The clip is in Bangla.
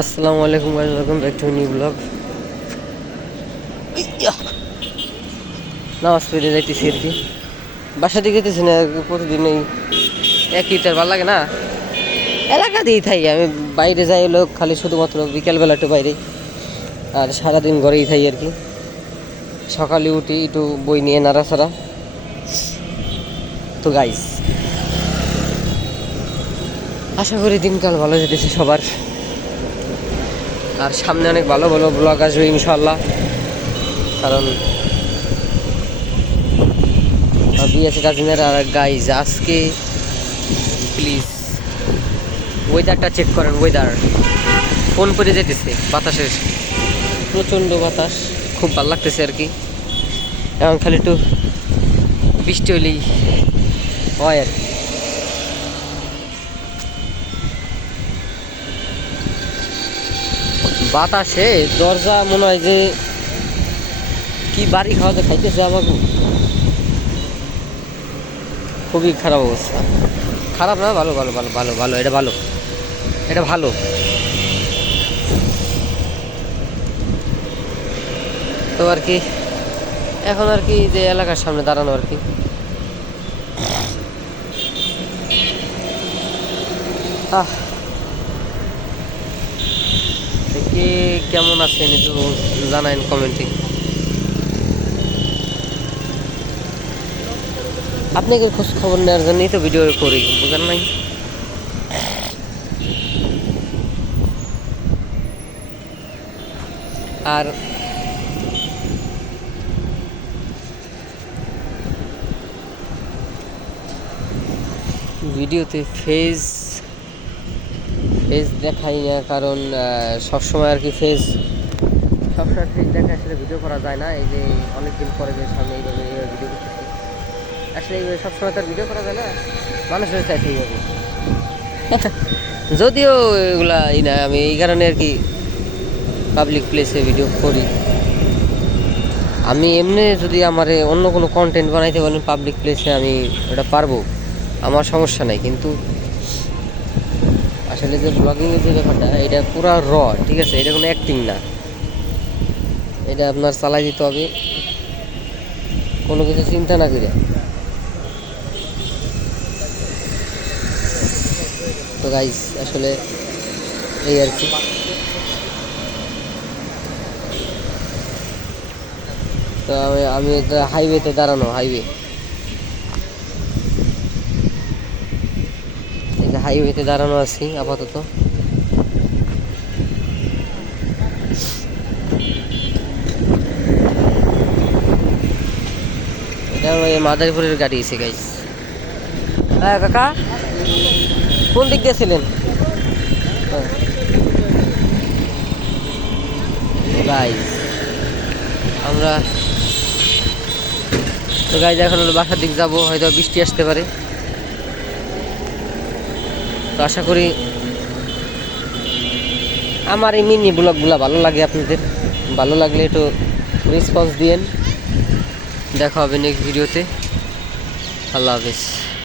আসসালামু আলাইকুম guys, welcome back to new blog. নামাজ পড়ে যাইতেছি আর কি, বাসা দিকে যেতেছি না। প্রতিদিন এই একই তার ভালো লাগে না, এলাকা দিয়েই থাই আমি। বাইরে যাই হলো খালি শুধুমাত্র বিকেলবেলা একটু বাইরে, আর সারাদিন ঘরেই থাই আর কি। সকালে উঠি একটু বই নিয়ে নাড়াচাড়া। তো গাইস, আশা করি দিনকাল ভালো যেতেছে সবার, আর সামনে অনেক ভালো ভালো ব্লগ আসবে ইনশাল্লাহ। কারণ বিএসএ কাজিনের। আর গাইজ আজকে প্লিজ ওয়েদারটা চেক করেন। ওয়েদার ফোন করে যেতেছে, বাতাসের প্রচণ্ড বাতাস, খুব ভালো লাগতেছে আর কি। এখন খালি একটু বৃষ্টি হলেই হয় আর কি। বাতাসে দরজা মনে হয় যে কি বাড়ি খাওয়াতে খাইতেছে আমাকে। খুবই খারাপ অবস্থা। খারাপ না, ভালো ভালো ভালো ভালো ভালো, এটা ভালো, এটা ভালো। তো আর কি এখন আর কি যে এলাকার সামনে দাঁড়ানো আর কি। কে কেমন আছেন একটু জানাইন কমেন্টে। আপনাকে খোঁজ খবর নেওয়ার জন্যই তো ভিডিও করি, বুঝেন নাই? আর ভিডিওতে ফেস দেখাই না, কারণ সবসময় আর কি সবসময় ফেস দেখা আসলে ভিডিও করা যায় না। এই যে অনেকদিন পরে যে সামনে এইভাবে ভিডিও করতেছি, আসলে এইভাবে সবসময় তার ভিডিও করা যায় না, মানুষের চাইছে এইভাবে। যদিও এগুলা না, আমি এই কারণে আর কি পাবলিক প্লেসে ভিডিও করি। আমি এমনি যদি আমার অন্য কোনো কন্টেন্ট বানাইতে বলেন পাবলিক প্লেসে, আমি ওটা পারবো, আমার সমস্যা নাই। কিন্তু আসলে যে ব্লগিংয়ের যে ব্যাপারটা, এটা পুরা ঠিক আছে, এটা কোনো অ্যাক্টিং না। এটা আপনার চালাই দিতে হবে কোনো কিছু চিন্তা না করে। তো গাইস আসলে এই আর কি। তো আমি হাইওয়েতে দাঁড়ানো, হাইওয়েতে দাঁড়ানো আছি আপাতত। এটা ওই মাদারীপুরের গাড়ি এসে গাইস। হ্যাঁ কাকা, কোন দিক গেছিলেন? গাইস আমরা তো গাইজ এখন হলো বাসার দিক যাবো, হয়তো বৃষ্টি আসতে পারে। তো আশা করি আমার এই মিনি ব্লগগুলো ভালো লাগে আপনাদের। ভালো লাগলে একটু রেসপন্স দিয়েন। দেখা হবে নেক্সট ভিডিওতে। আল্লাহ হাফেজ।